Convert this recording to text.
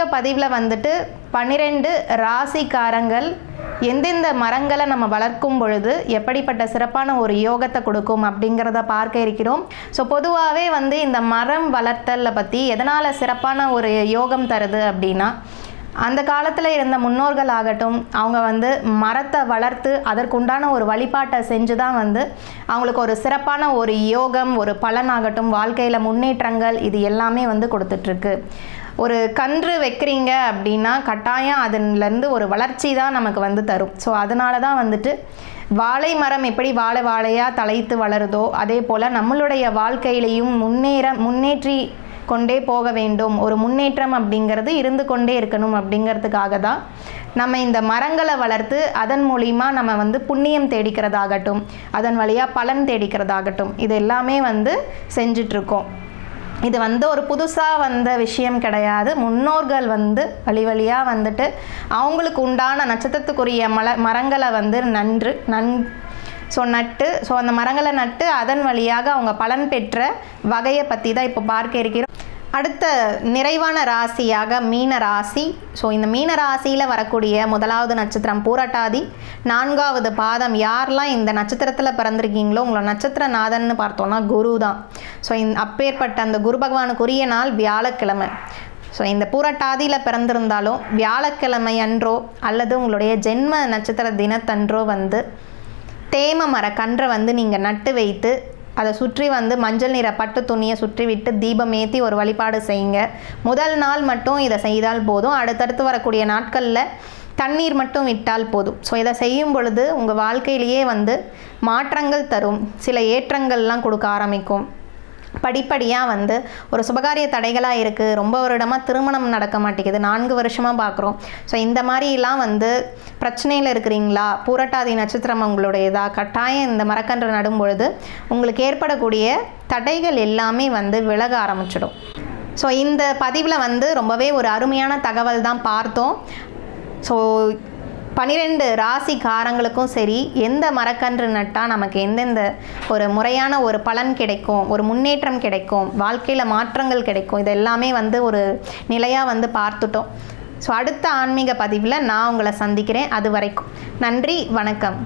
Video பதிவில் வந்துட்டு 12 ராசிக்காரங்கள் எந்தெந்த மரங்களை நம்ம வளர்க்கும் பொழுது எப்படிப்பட்ட சிறப்பான ஒரு யோகத்தை கொடுக்கும் அப்படிங்கிறத பார்க்க இருக்கிறோம். ஸோ பொதுவாகவே வந்து இந்த மரம் வளர்த்தலை பற்றி எதனால் சிறப்பான ஒரு யோகம் தருது அப்படின்னா, அந்த காலத்தில் இருந்த முன்னோர்கள் ஆகட்டும், அவங்க வந்து மரத்தை வளர்த்து அதற்குண்டான ஒரு வழிபாட்டை செஞ்சு தான் வந்து அவங்களுக்கு ஒரு சிறப்பான ஒரு யோகம், ஒரு பலனாகட்டும், வாழ்க்கையில் முன்னேற்றங்கள் இது எல்லாமே வந்து கொடுத்துட்ருக்கு. ஒரு கன்று வைக்கிறீங்க அப்படின்னா கட்டாயம் அதுலேருந்து ஒரு வளர்ச்சி தான் நமக்கு வந்து தரும். ஸோ அதனால தான் வந்துட்டு வாழை மரம் எப்படி வாழை வாழையாக தலைத்து வளருதோ அதே போல் நம்மளுடைய வாழ்க்கையிலையும் முன்னேற்றி கொண்டே போக வேண்டும், ஒரு முன்னேற்றம் அப்படிங்கிறது இருந்து கொண்டே இருக்கணும் அப்படிங்கிறதுக்காக தான் நம்ம இந்த மரங்களை வளர்த்து அதன் மூலிமா நம்ம வந்து புண்ணியம் தேடிக்கிறதாகட்டும், அதன் வழியாக பலன் தேடிக்கிறதாகட்டும், இது எல்லாமே வந்து செஞ்சிட்ருக்கோம். இது வந்து ஒரு புதுசாக வந்த விஷயம் கிடையாது. முன்னோர்கள் வந்து வழியாக வந்துட்டு அவங்களுக்கு உண்டான நட்சத்திரத்துக்குரிய மரங்களை வந்து நட்டு அந்த மரங்களை நட்டு அதன் வழியாக அவங்க பலன் பெற்ற வகையை பற்றி தான் இப்போ பார்க்க இருக்கிறோம். அடுத்த நிறைவான ராசியாக மீன ராசி. ஸோ இந்த மீன ராசியில் வரக்கூடிய முதலாவது நட்சத்திரம் பூரட்டாதி, 4வது பாதம். யாரெல்லாம் இந்த நட்சத்திரத்தில் பிறந்திருக்கீங்களோ உங்களோட நட்சத்திரநாதன்னு பார்த்தோன்னா குரு தான். ஸோ அப்பேற்பட்ட அந்த குரு பகவானுக்குரிய நாள் வியாழக்கிழமை. ஸோ இந்த பூரட்டாதியில் பிறந்திருந்தாலும் வியாழக்கிழமை அன்றோ அல்லது உங்களுடைய ஜென்ம நட்சத்திர தினத்தன்றோ வந்து தேம மரக்கன்றை வந்து நீங்கள் நட்டு வைத்து அதை சுற்றி வந்து மஞ்சள் நிற பட்டு துணியை சுற்றி விட்டு தீபம் ஏற்றி ஒரு வழிபாடு செய்யுங்க. முதல் நாள் மட்டும் இதை செய்தால் போதும். அடுத்தடுத்து வரக்கூடிய நாட்களில் தண்ணீர் மட்டும் விட்டால் போதும். ஸோ இதை செய்யும் பொழுது உங்கள் வாழ்க்கையிலேயே வந்து மாற்றங்கள் தரும், சில ஏற்றங்கள்லாம் கொடுக்க ஆரம்பிக்கும். படிப்படியாக வந்து ஒரு சுபகாரிய தடைகளாக இருக்குது, ரொம்ப வருடமாக திருமணம் நடக்க மாட்டேங்குது, 4 வருஷமாக பார்க்குறோம். ஸோ இந்த மாதிரிலாம் வந்து பிரச்சனையில் இருக்கிறீங்களா, பூரட்டாதி நட்சத்திரம் உங்களுடையதா, கட்டாயம் இந்த மரக்கன்று நடும் பொழுது உங்களுக்கு ஏற்படக்கூடிய தடைகள் எல்லாமே வந்து விலக ஆரம்பிச்சிடும். ஸோ இந்த பதிவில் வந்து ரொம்பவே ஒரு அருமையான தகவல் தான் பார்த்தோம். ஸோ 12 ராசிக்காரங்களுக்கும் சரி, எந்த மரக்கன்று நட்டால் நமக்கு எந்தெந்த ஒரு முறையான ஒரு பலன் கிடைக்கும், ஒரு முன்னேற்றம் கிடைக்கும், வாழ்க்கையில் மாற்றங்கள் கிடைக்கும், இது எல்லாமே வந்து ஒரு நிலையாக வந்து பார்த்துட்டோம். ஸோ அடுத்த ஆன்மீக பதிவில் நான் உங்களை சந்திக்கிறேன். அது வரைக்கும் நன்றி, வணக்கம்.